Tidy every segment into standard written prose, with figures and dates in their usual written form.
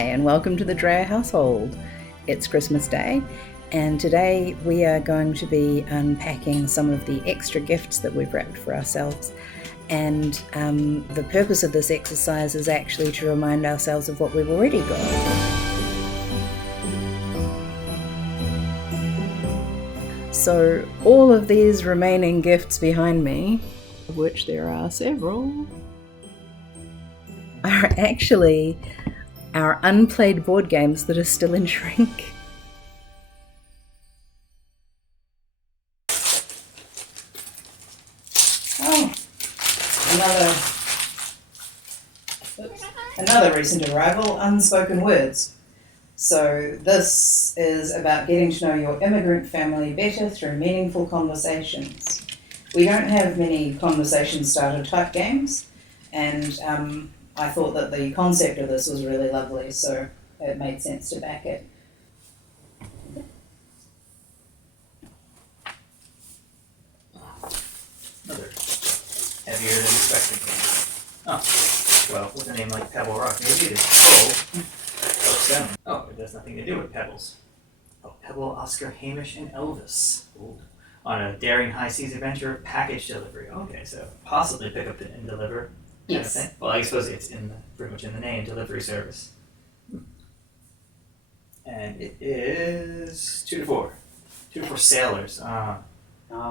Hi, and welcome to the Drayer household. It's Christmas Day, and today we are going to be unpacking some of the extra gifts that we've wrapped for ourselves. And the purpose of this exercise is actually to remind ourselves of what we've already got. So all of these remaining gifts behind me, of which there are several, are actually our unplayed board games that are still in shrink. Oh, another recent arrival, unspoken words. So this is about getting to know your immigrant family better through meaningful conversations. We don't have many conversation starter type games, and I thought that the concept of this was really lovely, so it made sense to back it. Another heavier than expected game. Oh, well, with a name like Pebble Rock, maybe it is full. Oh, it has nothing to do with pebbles. Oh, Pebble, Oscar, Hamish, and Elvis. Ooh. On a daring high seas adventure package delivery. Okay, so possibly pick up and deliver. Yes. Kind of thing. Well, I suppose it's pretty much in the name, delivery service. And it is 2 to 4. 2 to 4 sailors. I've been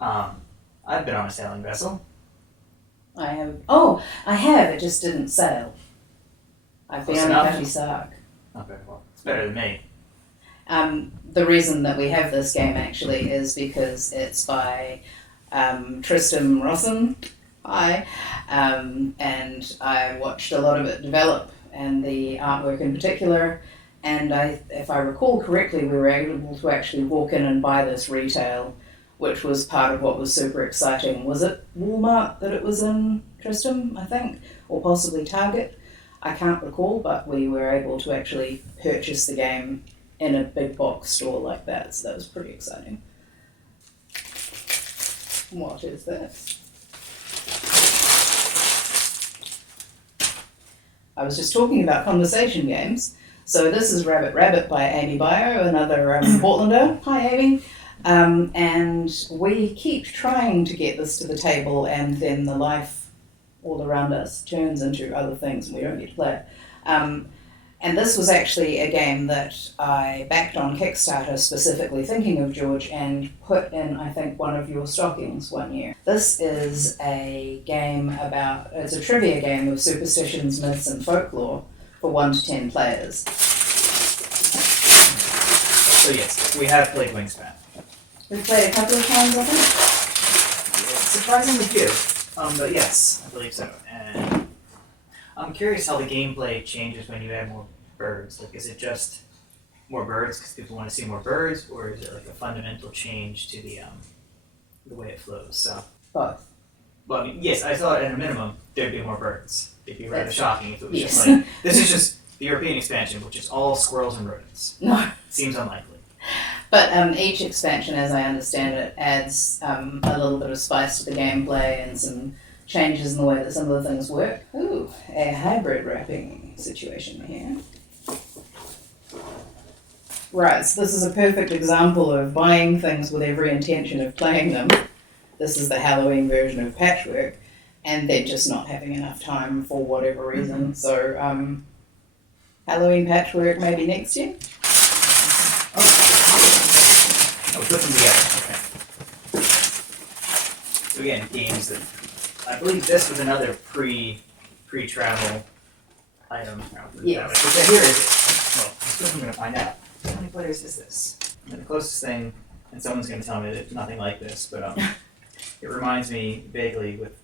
on a sailing vessel. I have. Oh, I have. It just didn't sail. I've been on a Catchy Sark. Okay, well, it's better than me. The reason that we have this game actually is because it's by Tristan Rossen. Hi. And I watched a lot of it develop, and the artwork in particular. And if I recall correctly, we were able to actually walk in and buy this retail, which was part of what was super exciting. Was it Walmart that it was in, Tristan, I think? Or possibly Target? I can't recall, but we were able to actually purchase the game in a big box store like that, so that was pretty exciting. What is this? I was just talking about conversation games. So this is Rabbit Rabbit by Amy Bio, another Portlander. Hi, Amy. And we keep trying to get this to the table, and then the life all around us turns into other things and we don't get to play it. And this was actually a game that I backed on Kickstarter specifically thinking of George and put in, I think, one of your stockings one year. This is a game it's a trivia game of superstitions, myths and folklore for 1 to 10 players. So yes, we have played Wingspan. We've played a couple of times, I think. Surprisingly few. But yes, I believe so. And I'm curious how the gameplay changes when you add more birds. Like, is it just more birds because people want to see more birds, or is it like a fundamental change to the way it flows? So both. Well, I mean, yes, I thought at a minimum there'd be more birds. It'd be rather shocking if it was just like, this is just the European expansion, which is all squirrels and rodents. No. Seems unlikely. But each expansion, as I understand it, adds a little bit of spice to the gameplay and some changes in the way that some of the things work. Ooh, a hybrid wrapping situation here. Right, so this is a perfect example of buying things with every intention of playing them. This is the Halloween version of Patchwork, and then just not having enough time for whatever reason. So, Halloween Patchwork maybe next year? Oh, we put them together. Okay. So again, games that I believe this was another pre-travel item. Yes. Which here is, well, I suppose I'm going to find out. How many players is this? And the closest thing, and someone's going to tell me that it's nothing like this, but it reminds me vaguely with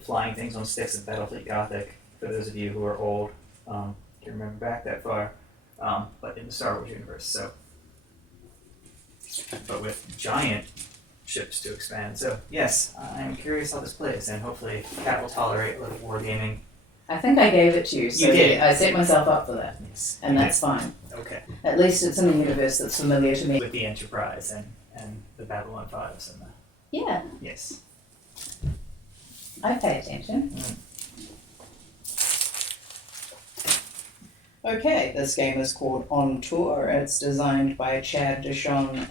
flying things on sticks of Battlefleet Gothic. For those of you who are old, can remember back that far, but in the Star Wars universe. So, but with giant ships to expand. So yes, I'm curious how this plays, and hopefully Cat will tolerate a little wargaming. I think I gave it to you, so You did. I set myself up for that, Yes, and that's fine. Okay. At least it's in a universe that's familiar to me. With the Enterprise and the Babylon 5s and the... Yeah, Yes. I pay attention. Okay, this game is called On Tour. It's designed by Chad Dishon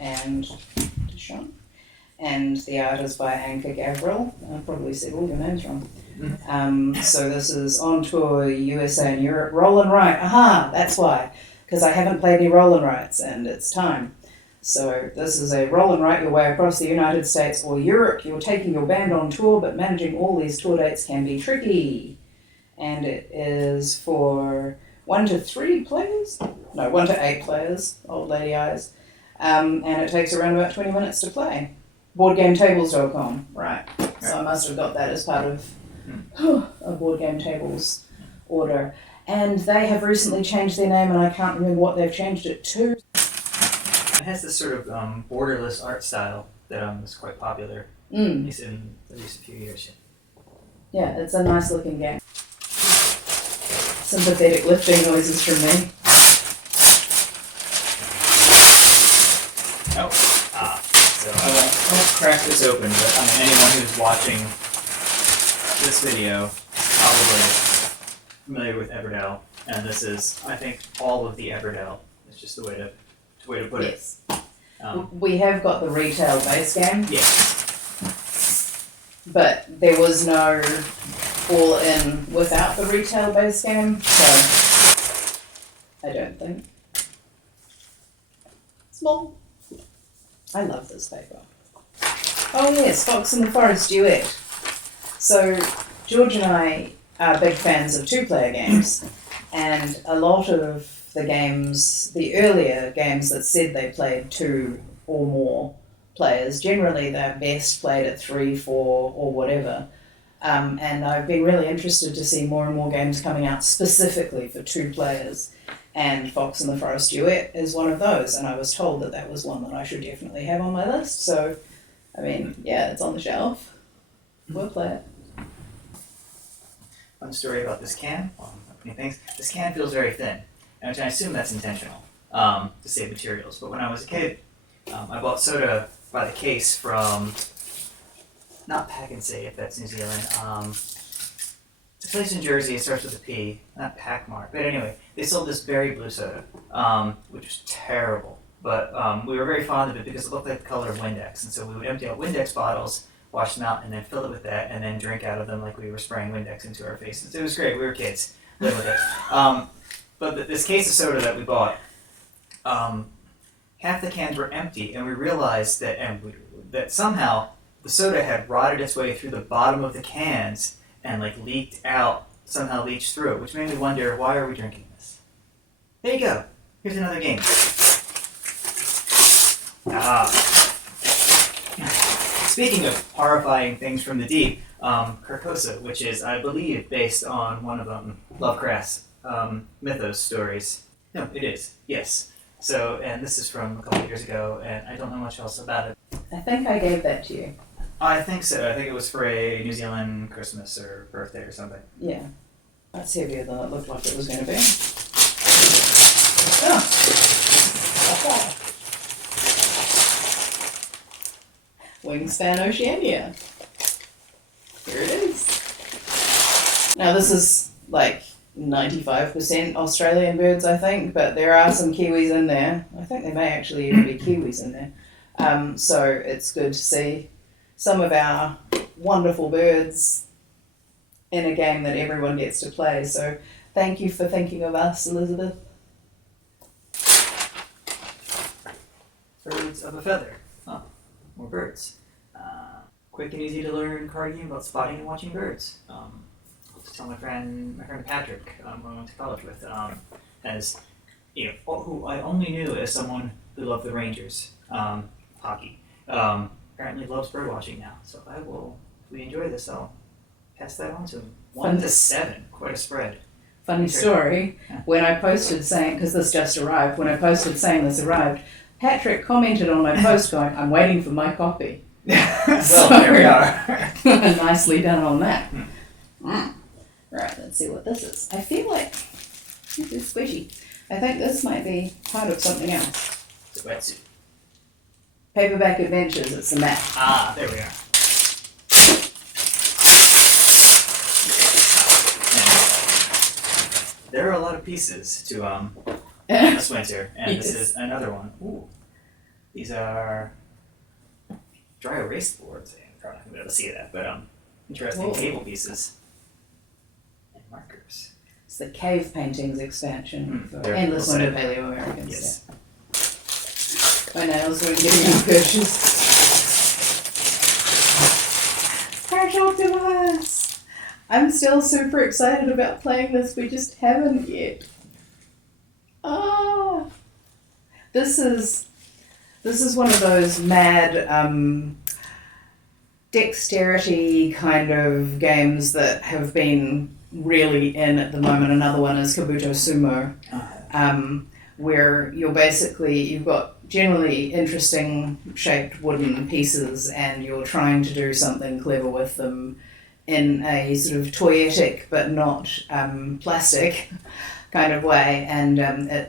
and the art is by Anka Gabriel. I probably said all your names wrong. So this is On Tour, USA and Europe. Roll and write. Aha, that's why. Because I haven't played any roll and writes and it's time. So this is a roll and write your way across the United States or Europe. You're taking your band on tour, but managing all these tour dates can be tricky. And it is for 1 to 3 players? No, 1 to 8 players, old lady eyes. And it takes around about 20 minutes to play. BoardGameTables.com, right. So I must have got that as part of a Board Game Tables order. And they have recently changed their name and I can't remember what they've changed it to. It has this sort of borderless art style that is quite popular, at least a few years. Yeah, it's a nice looking game. Sympathetic lifting noises from me. So I won't crack this open, but anyone who's watching this video is probably familiar with Everdell, and this is, I think, all of the Everdell. It's just the way to put it. Yes. We have got the retail base game. Yes. But there was no all-in without the retail base game, so I don't think. Small. I love this paper. Oh yes, Fox in the Forest Duet. So George and I are big fans of two-player games, and a lot of the games, the earlier games that said they played 2 or more players, generally they're best played at 3, 4 or whatever. And I've been really interested to see more and more games coming out specifically for 2 players. And Fox in the Forest Duet is one of those, and I was told that that was one that I should definitely have on my list. So, I mean, yeah, it's on the shelf. We'll play it. Fun story about this can. Opening things. This can feels very thin, and I assume that's intentional to save materials. But when I was a kid, I bought soda by the case from not Pack and Save, that's New Zealand. It's a place in Jersey. It starts with a P, not Packmark. But anyway, they sold this berry blue soda, which was terrible. But we were very fond of it because it looked like the color of Windex, and so we would empty out Windex bottles, wash them out, and then fill it with that, and then drink out of them like we were spraying Windex into our faces. It was great. We were kids. Live with it. But this case of soda that we bought, half the cans were empty, and we realized that that somehow the soda had rotted its way through the bottom of the cans and leaked out, somehow leached through it, which made me wonder, why are we drinking this? There you go. Here's another game. Speaking of horrifying things from the deep, Carcosa, which is, I believe, based on one of Lovecraft's mythos stories. No, it is. Yes. So, and this is from a couple of years ago, and I don't know much else about it. I think I gave that to you. I think so. I think it was for a New Zealand Christmas or birthday or something. Yeah. That's heavier than it looked like it was going to be. Oh. Okay. Wingspan Oceania. Here it is. Now this is 95% Australian birds, I think, but there are some Kiwis in there. I think there may actually even be Kiwis in there. So it's good to see some of our wonderful birds in a game that everyone gets to play. So thank you for thinking of us, Elizabeth. Birds of a feather. Oh, more birds. Quick and easy to learn card game about spotting and watching birds. I'll just tell my friend Patrick, who I went to college with, who I only knew as someone who loved the Rangers, hockey. Apparently loves bird watching now. So if we enjoy this, I'll pass that on to him. 1 to 7, quite a spread. Funny story, when I posted saying, because this just arrived, when I posted saying this arrived, Patrick commented on my post going, I'm waiting for my copy. Well, there we are. Nicely done on that. Right, let's see what this is. I feel like this is squishy. I think this might be part of something else. It's a wetsuit. Paperback Adventures, it's the map. Ah, there we are. there are a lot of pieces to this winter, and Yes. this is another one. Ooh, these are dry erase boards. I'm probably not gonna be able to see that, but interesting Whoa. table pieces and markers. It's the cave paintings expansion for They're Endless little Winter sided. Paleo-Americans. Yes. Yeah. My nails weren't getting any purchased. Crash Optimus! I'm still super excited about playing this, we just haven't yet. Ah! This is one of those mad dexterity kind of games that have been really in at the moment. Another one is Kabuto Sumo, where you've got generally interesting shaped wooden pieces and you're trying to do something clever with them in a sort of toyetic but not plastic kind of way. And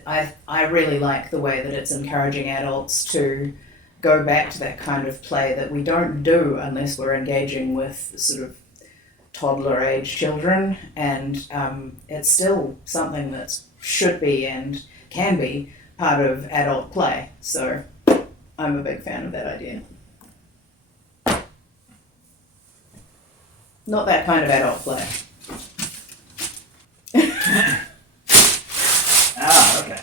I really like the way that it's encouraging adults to go back to that kind of play that we don't do unless we're engaging with sort of toddler age children, and it's still something that should be and can be part of adult play. So I'm a big fan of that idea. Not that kind of adult play. Okay.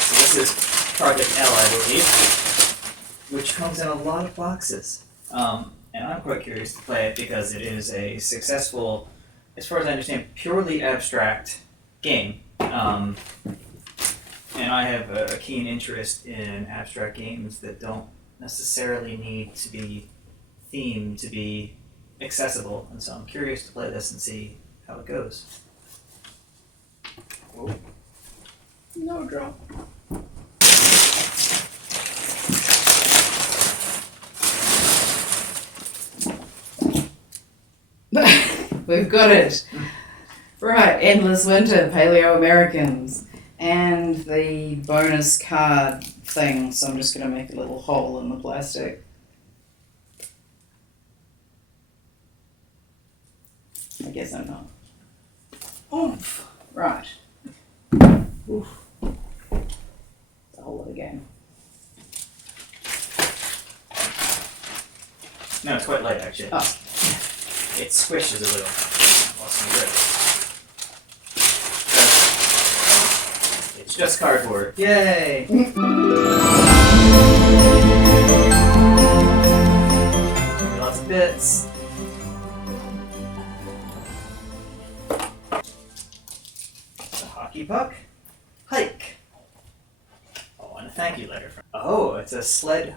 So this is Project L, I believe, which comes in a lot of boxes. And I'm quite curious to play it because it is a successful, as far as I understand, purely abstract game. And I have a keen interest in abstract games that don't necessarily need to be themed to be accessible, and so I'm curious to play this and see how it goes. Whoa. No drop. We've got it. Right, Endless Winter, Paleo-Americans. And the bonus card thing, so I'm just going to make a little hole in the plastic. I guess I'm not. Oomph. Right. Oof. It's a whole other game. No, it's quite light actually. Oh. It squishes a little. Lost my grip. It's just cardboard. Yay! Lots of bits. It's a hockey puck. Hike. Oh, and a thank you letter from. Oh, it's a sled.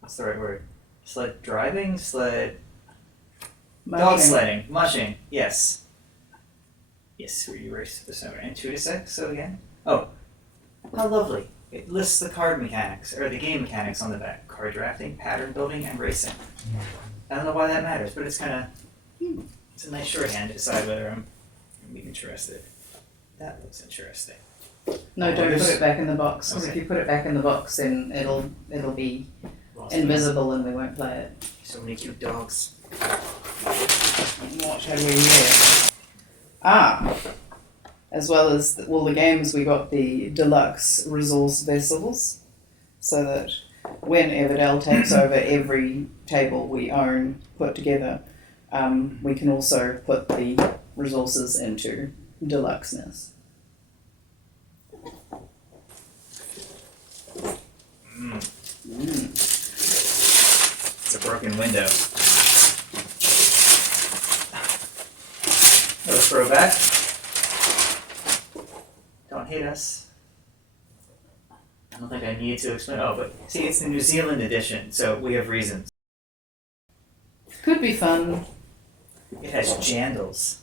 What's the right word? Sled driving? Sled. Dog sledding. Mushing. Yes. Yes, we erased this over. And 2 to 6, so again. Oh, how lovely. It lists the card mechanics, or the game mechanics on the back. Card drafting, pattern building, and racing. I don't know why that matters, but it's kind of, it's a nice shorthand to decide whether I'm going to be interested. That looks interesting. No, don't put it back in the box. Because Okay. if you put it back in the box, then it'll be invisible and we won't play it. So many cute dogs. What have we here? As well as all the games, we got the deluxe resource vessels, so that when Everdell takes over every table we own put together, we can also put the resources into deluxeness. It's a broken window. No throwback. Don't hate us. I don't think I need to explain. Oh, but see, it's the New Zealand edition, so we have reasons. Could be fun. It has jandals.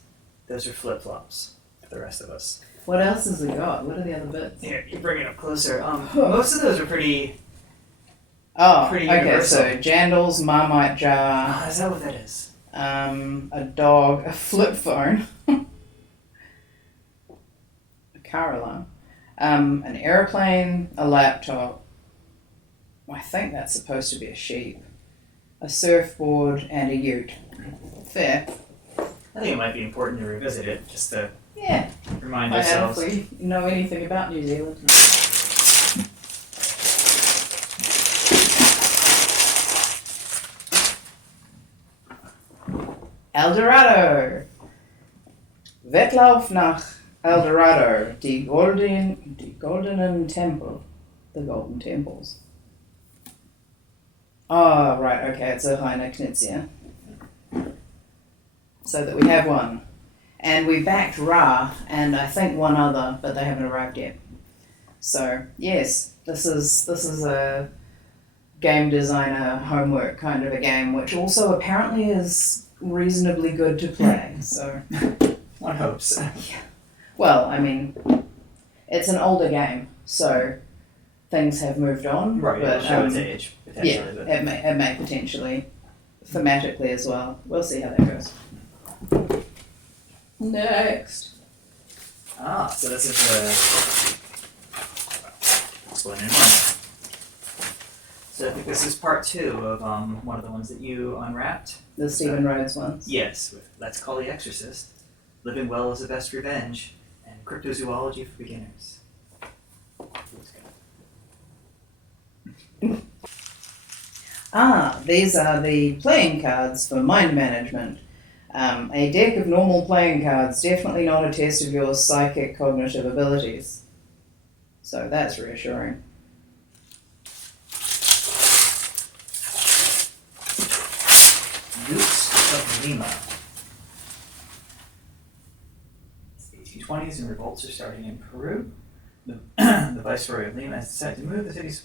Those are flip-flops for the rest of us. What else has it got? What are the other bits? Here, you bring it up closer. Most of those are pretty. Oh, Pretty okay, universal. so jandals, Marmite jar, Is that what that is? a dog, a flip phone, a car alarm, an airplane, a laptop. I think that's supposed to be a sheep. a surfboard, and a ute. Fair. I think it might be important to revisit it just to Yeah. remind Find out ourselves. if we know anything about New Zealand. Eldorado. Wettlauf nach Eldorado, die Goldenen Temple. The Golden Temples. Oh, right, okay, it's a Reine Knizia. So that we have one. And we backed Ra and I think one other, but they haven't arrived yet. So, yes, this is a game designer homework kind of a game, which also apparently is reasonably good to play. So, One hopes. well, I mean, it's an older game, so things have moved on. Right, but, it'll show its age, potentially. Yeah, But it may potentially, thematically as well. We'll see how that goes. Next. so this is the explain in one. So I think this is part 2 of one of the ones that you unwrapped. The Stephen Rhodes ones. Yes, with Let's Call the Exorcist, Living Well is the Best Revenge, and Cryptozoology for Beginners. These are the playing cards for mind management. A deck of normal playing cards, definitely not a test of your psychic cognitive abilities. So that's reassuring. Dukes of Lima. The 1820s and revolts are starting in Peru. The Viceroy of Lima has decided to move the city's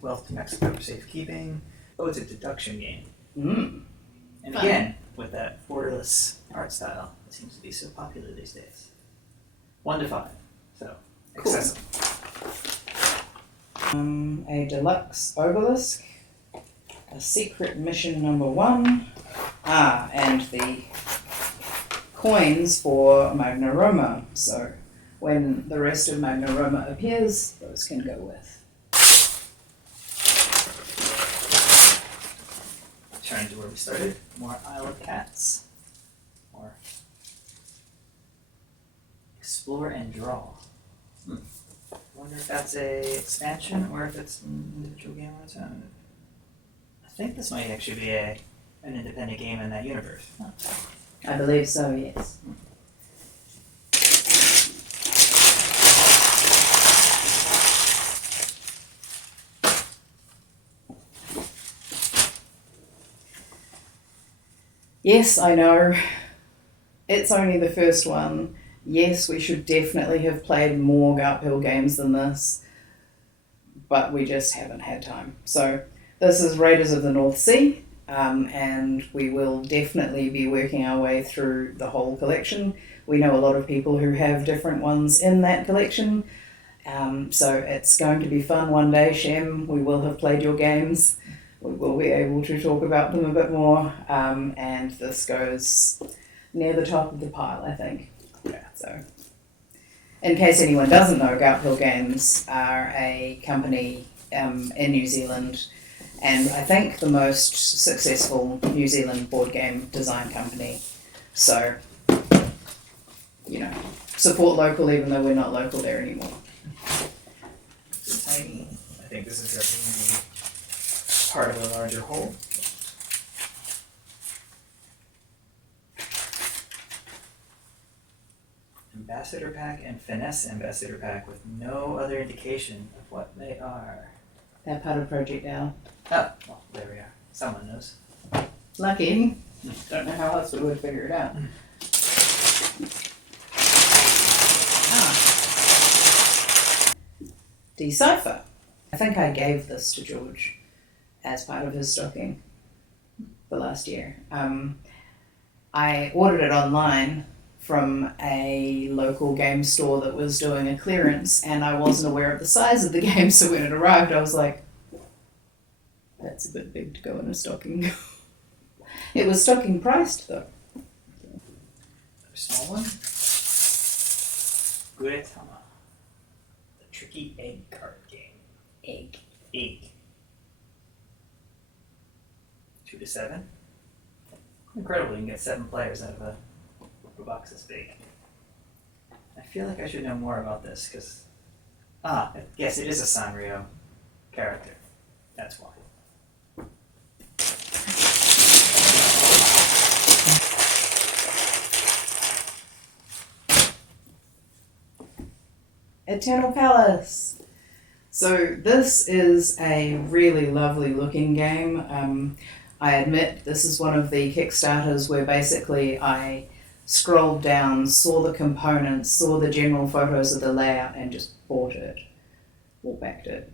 wealth to Mexico for safekeeping. Oh, it's a deduction game. And Fun. again, with that borderless art style that seems to be so popular these days. 1 to 5, so Cool. accessible. A deluxe obelisk, a secret mission number 1, and the coins for Magna Roma. So when the rest of Magna Roma appears, those can go with. Returning to where we started, more Isle of Cats. More explore and draw. I wonder if that's a expansion or if it's an individual game on its own. I think this might actually be an independent game in that universe. Huh. I believe so, yes. Yes, I know. It's only the first one. Yes, we should definitely have played more Garphill games than this, but we just haven't had time. So this is Raiders of the North Sea, and we will definitely be working our way through the whole collection. We know a lot of people who have different ones in that collection, so it's going to be fun one day, Shem. We will have played your games. We will be able to talk about them a bit more, and this goes near the top of the pile, I think. Yeah, so in case anyone doesn't know, Garphill Games are a company in New Zealand, and I think the most successful New Zealand board game design company. So, you know, support local even though we're not local there anymore. Tiny. I think this is definitely part of a larger whole. Ambassador Pack and Finesse Ambassador Pack with no other indication of what they are. They're part of Project Owl. Oh, well, there we are. Someone knows. Lucky. Don't know how else we would figure it out. Decipher. I think I gave this to George as part of his stocking for last year. I ordered it online from a local game store that was doing a clearance, and I wasn't aware of the size of the game, so when it arrived I was like, that's a bit big to go in a stocking. It was stocking priced though. A small one. Guretama. The tricky egg card game. Egg. Egg. 2 to 7. Incredible, you can get 7 players out of a box this big. I feel like I should know more about this, because... yes, it is a Sanrio character. That's why. Eternal Palace. So this is a really lovely looking game. I admit this is one of the Kickstarters where basically I scrolled down, saw the components, saw the general photos of the layout and just bought it or backed it,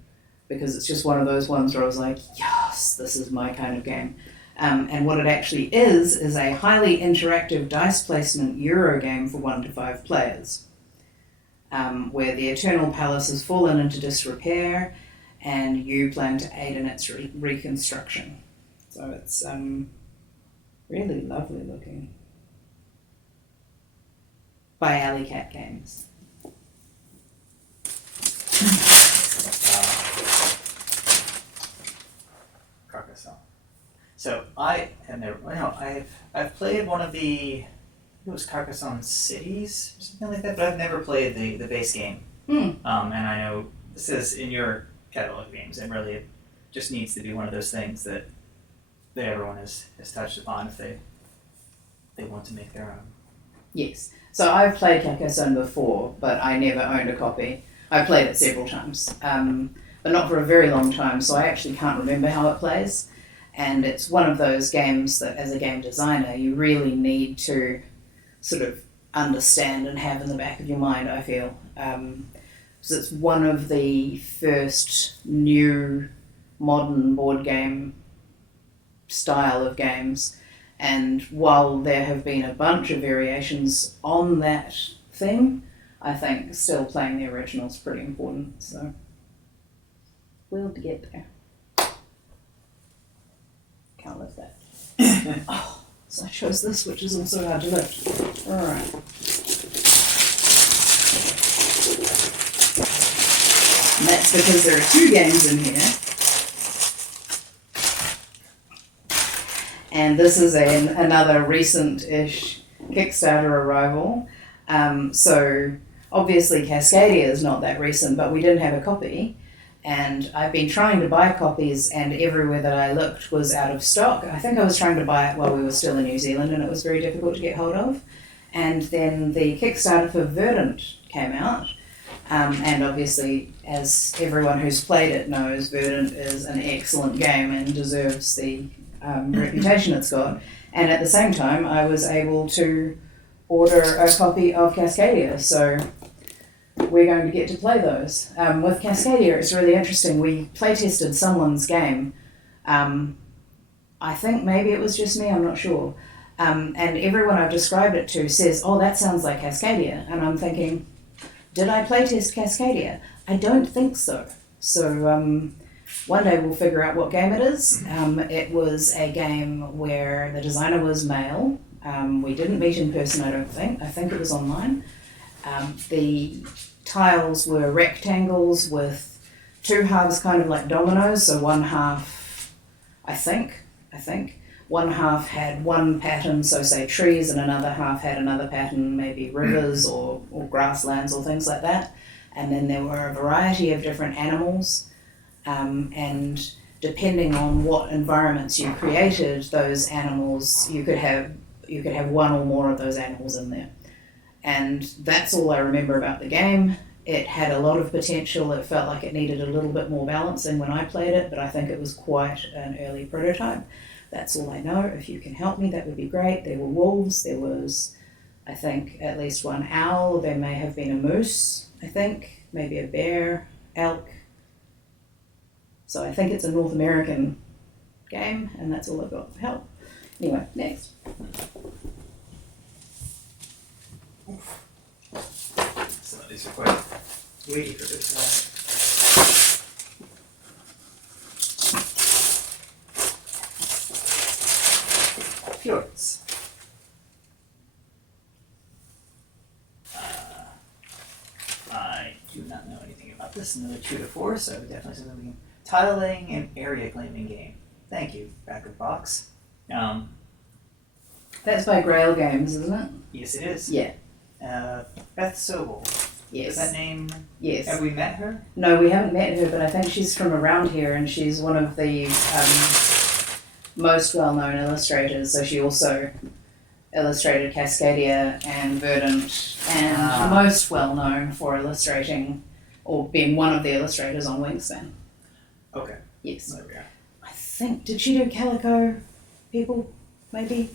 because it's just one of those ones where I was like, yes, this is my kind of game. And what it actually is a highly interactive dice placement Euro game for 1 to 5 players. Where the Eternal Palace has fallen into disrepair and you plan to aid in its reconstruction. So it's really lovely looking. By Alley Cat Games. Carcassonne. So I have never. No, I've played one of the. It was Carcassonne Cities or something like that, but I've never played the base game. And I know this is in your catalog of games, and really it just needs to be one of those things that everyone has touched upon if they want to make their own. Yes. So I've played Carcassonne before, but I never owned a copy. I played it several times, but not for a very long time, so I actually can't remember how it plays. And it's one of those games that, as a game designer, you really need to sort of understand and have in the back of your mind, I feel. Because it's one of the first new modern board game style of games. And while there have been a bunch of variations on that theme, I think still playing the original is pretty important. So we'll get there. Can't lift that. Oh, so I chose this, which is also hard to lift. Alright. And that's because there are 2 games in here. And this is another recent-ish Kickstarter arrival. So obviously Cascadia is not that recent, but we didn't have a copy. And I've been trying to buy copies, and everywhere that I looked was out of stock. I think I was trying to buy it while we were still in New Zealand, and it was very difficult to get hold of. And then the Kickstarter for Verdant came out. And obviously, as everyone who's played it knows, Verdant is an excellent game and deserves the reputation it's got. And at the same time, I was able to order a copy of Cascadia, so we're going to get to play those. With Cascadia, it's really interesting. We play-tested someone's game. I think maybe it was just me, I'm not sure. And everyone I've described it to says, oh, that sounds like Cascadia. And I'm thinking, did I playtest Cascadia? I don't think so. So one day we'll figure out what game it is. It was a game where the designer was male. We didn't meet in person, I don't think. I think it was online. The tiles were rectangles with 2 halves kind of like dominoes, so one half, I think, one half had one pattern, so say trees, and another half had another pattern, maybe rivers or grasslands or things like that. And then there were a variety of different animals, and depending on what environments you created, those animals, you could have one or more of those animals in there. And that's all I remember about the game. It had a lot of potential. It felt like it needed a little bit more balancing when I played it, but I think it was quite an early prototype. That's all I know. If you can help me, that would be great. There were wolves. There was, I think, at least one owl. There may have been a moose, I think. Maybe a bear, elk. So I think it's a North American game, and that's all I've got for help. Anyway, next. Some of these are quite weighty for this one. Fjords. I do not know anything about this. Another 2 to 4, so definitely something we can. Tile laying and area claiming game. Thank you, Backward Box. That's by Grail Games, isn't it? Yes, it is. Yeah. Beth Sobel. Yes. Is that name? Yes. Have we met her? No, we haven't met her, but I think she's from around here, and she's one of the most well-known illustrators. So she also illustrated Cascadia and Verdant, and most well-known for illustrating, or being one of the illustrators on Wingspan. Okay. Yes. There we are. I think, did she do Calico People, maybe?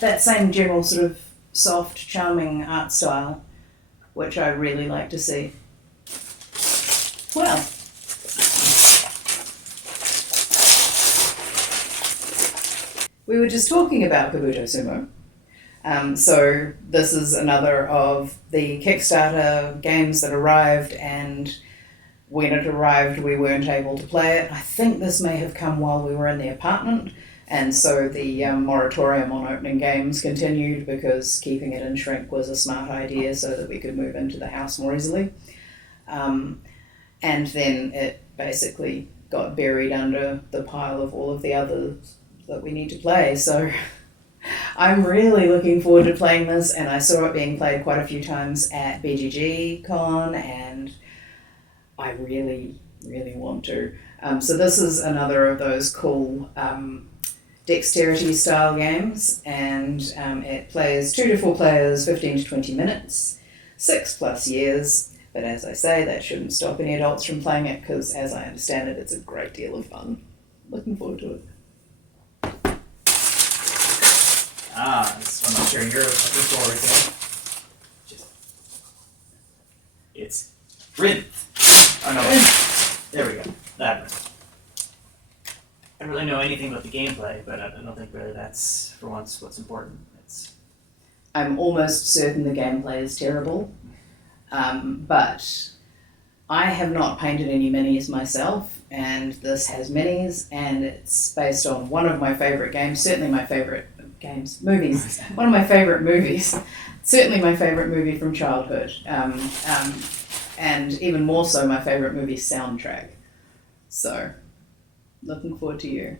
That same general sort of soft, charming art style, which I really like to see. Well, we were just talking about Kabuto Sumo. So this is another of the Kickstarter games that arrived, and when it arrived we weren't able to play it. I think this may have come while we were in the apartment, and so the moratorium on opening games continued because keeping it in shrink was a smart idea so that we could move into the house more easily. And then it basically got buried under the pile of all of the others that we need to play. So I'm really looking forward to playing this, and I saw it being played quite a few times at BGG Con, and I really, really want to. So this is another of those cool dexterity style games, and it plays 2 to 4 players, 15 to 20 minutes, 6+ years. But as I say, that shouldn't stop any adults from playing it, because as I understand it, it's a great deal of fun. Looking forward to it. This one I'm sure you're looking forward to. It's Rinth. Oh no, there we go. That one. I don't really know anything about the gameplay, but I don't think really that's, for once, what's important. I'm almost certain the gameplay is terrible, but I have not painted any minis myself, and this has minis, and it's based on one of my favourite games, certainly my favourite movies, one of my favourite movies, certainly my favourite movie from childhood, and even more so my favourite movie soundtrack. So, looking forward to you.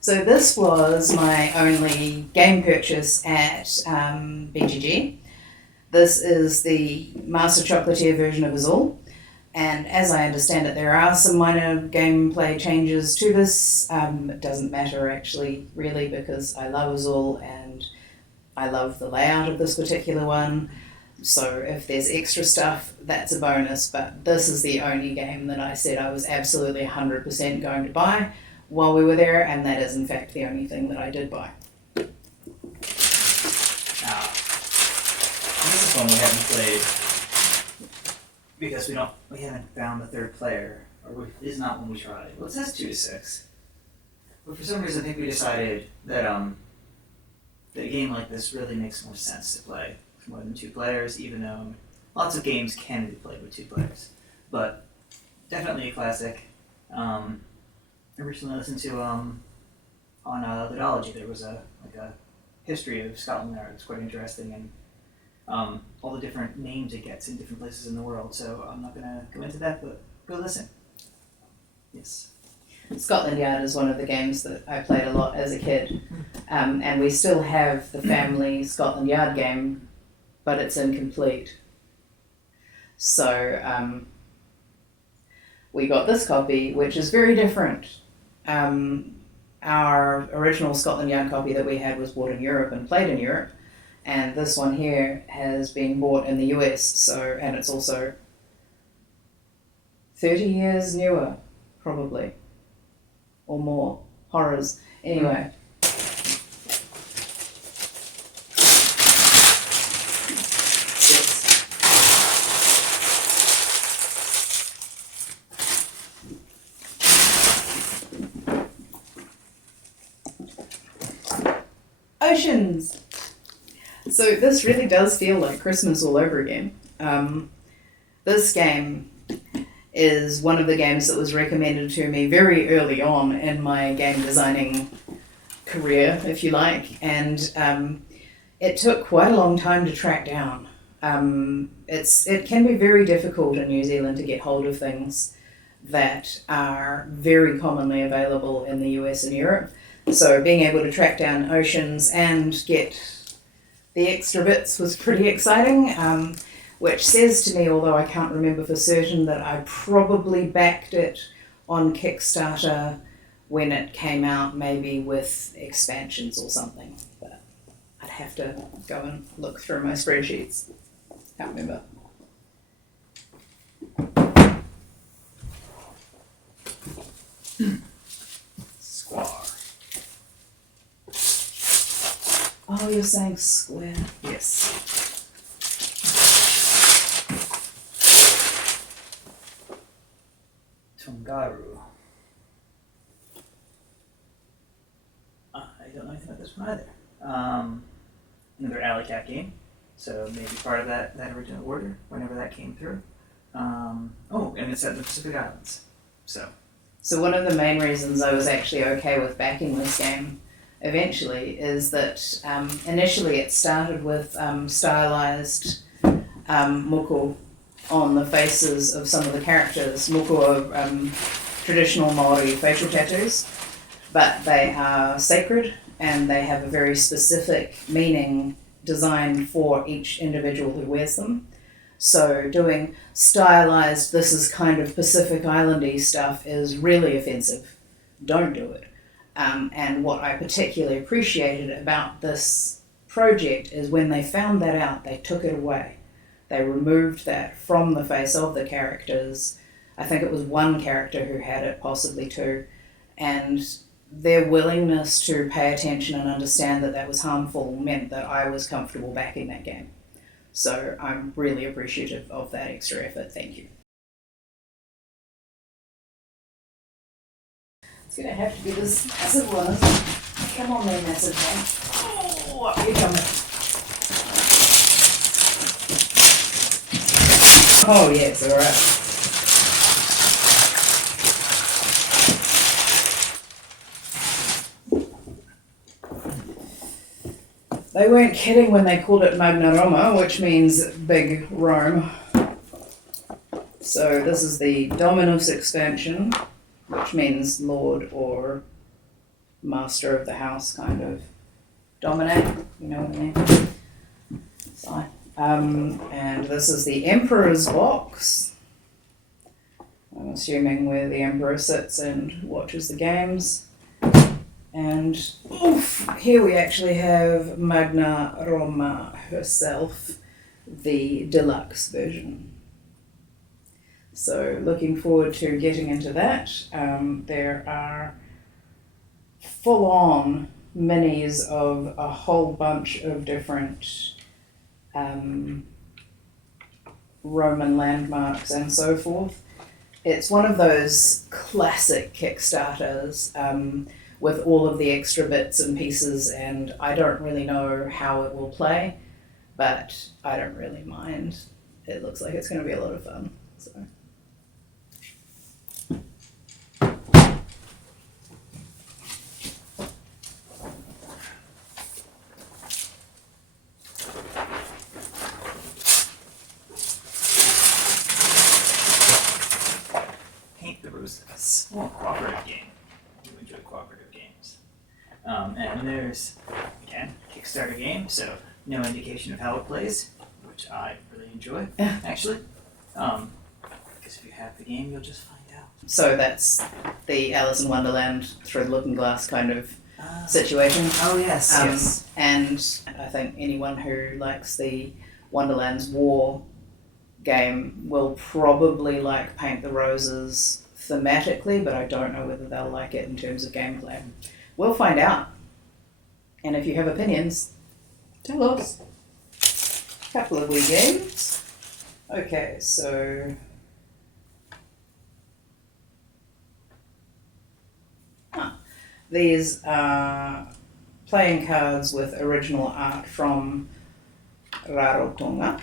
So this was my only game purchase at BGG. This is the Master Chocolatier version of Azul, and as I understand it, there are some minor gameplay changes to this. It doesn't matter actually, really, because I love Azul and I love the layout of this particular one. So if there's extra stuff, that's a bonus, but this is the only game that I said I was absolutely 100% going to buy while we were there, and that is in fact the only thing that I did buy. This is one we haven't played because we haven't found the third player, or it is not one we tried. Well, it says 2 to 6, but for some reason I think we decided that that a game like this really makes more sense to play with more than 2 players, even though lots of games can be played with 2 players. But definitely a classic. I recently listened to on Ludology. There was a history of Scotland there. It's quite interesting, and all the different names it gets in different places in the world. So I'm not going to go into that, but go listen. Yes. Scotland Yard is one of the games that I played a lot as a kid, and we still have the family Scotland Yard game, but it's incomplete. So we got this copy, which is very different. Our original Scotland Yard copy that we had was bought in Europe and played in Europe, and this one here has been bought in the US, so, and it's also 30 years newer, probably, or more. Horrors. Anyway. Oceans! So this really does feel like Christmas all over again. This game is one of the games that was recommended to me very early on in my game designing career, if you like, and it took quite a long time to track down. It can be very difficult in New Zealand to get hold of things that are very commonly available in the US and Europe. So being able to track down Oceans and get the extra bits was pretty exciting, which says to me, although I can't remember for certain, that I probably backed it on Kickstarter when it came out, maybe with expansions or something. But I'd have to go and look through my spreadsheets. Can't remember. Square. Oh, you're saying square. Yes. Tungaru. I don't know anything about this one either. Another Alley Cat game, so maybe part of that original order whenever that came through. And it's set in the Pacific Islands. So one of the main reasons I was actually okay with backing this game eventually is that initially it started with stylized muku on the faces of some of the characters. Muku are traditional Māori facial tattoos, but they are sacred and they have a very specific meaning designed for each individual who wears them. So doing stylized, this is kind of Pacific Island-y stuff is really offensive. Don't do it. And what I particularly appreciated about this project is when they found that out, they took it away. They removed that from the face of the characters. I think it was one character who had it, possibly two. And their willingness to pay attention and understand that that was harmful meant that I was comfortable backing that game. So I'm really appreciative of that extra effort. Thank you. It's going to have to be this massive one, isn't it? Come on there, massive one. Oh, up you come. Oh, yes, all right. They weren't kidding when they called it Magna Roma, which means Big Rome. So this is the Dominus expansion, which means Lord or Master of the house, kind of. Dominate, you know what I mean? So, and this is the Emperor's box. I'm assuming where the Emperor sits and watches the games. And oof, here we actually have Magna Roma herself, the deluxe version. So looking forward to getting into that. There are full-on minis of a whole bunch of different Roman landmarks and so forth. It's one of those classic Kickstarters with all of the extra bits and pieces, and I don't really know how it will play, but I don't really mind. It looks like it's going to be a lot of fun. So. Paint the Roses. Oh, cooperative game. You enjoy cooperative games. And there's, again, Kickstarter game, so no indication of how it plays, which I really enjoy, actually. Because if you have the game, you'll just find out. So that's the Alice in Wonderland through the looking glass kind of situation. Oh, yes, yes. And I think anyone who likes the Wonderland's War game will probably like Paint the Roses thematically, but I don't know whether they'll like it in terms of gameplay. We'll find out. And if you have opinions, tell us. A couple of wee games. Okay, so these are playing cards with original art from Rarotonga,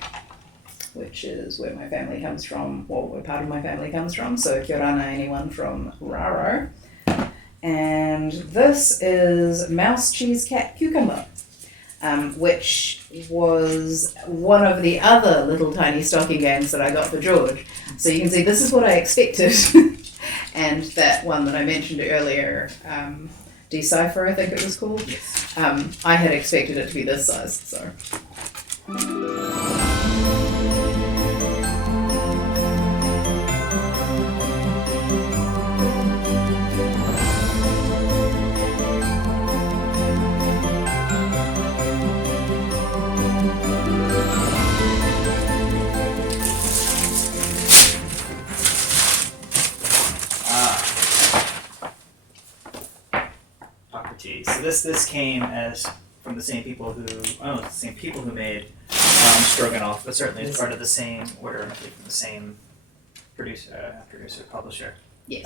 which is where my family comes from, or where part of my family comes from, so kia ora anyone from Raro. And this is Mouse, Cheese, Cat, Cucumber, which was one of the other little tiny stocking games that I got for George. So you can see this is what I expected. And that one that I mentioned earlier, Decipher, I think it was called. Yes. I had expected it to be this size, so. So this came as from the same people who made Stroganoff, but certainly it's part of the same order, from the same producer, publisher. Yes.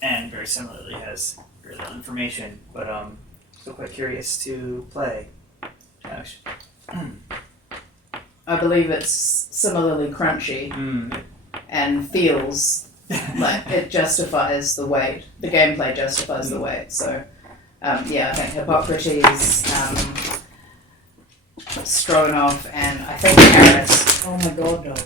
And very similarly has very little information, but still quite curious to play. I believe it's similarly crunchy and feels like it justifies the weight. The gameplay justifies the weight. So, yeah, I think Hippocrates, Stroganoff, and I think Paris. Oh my god, dog.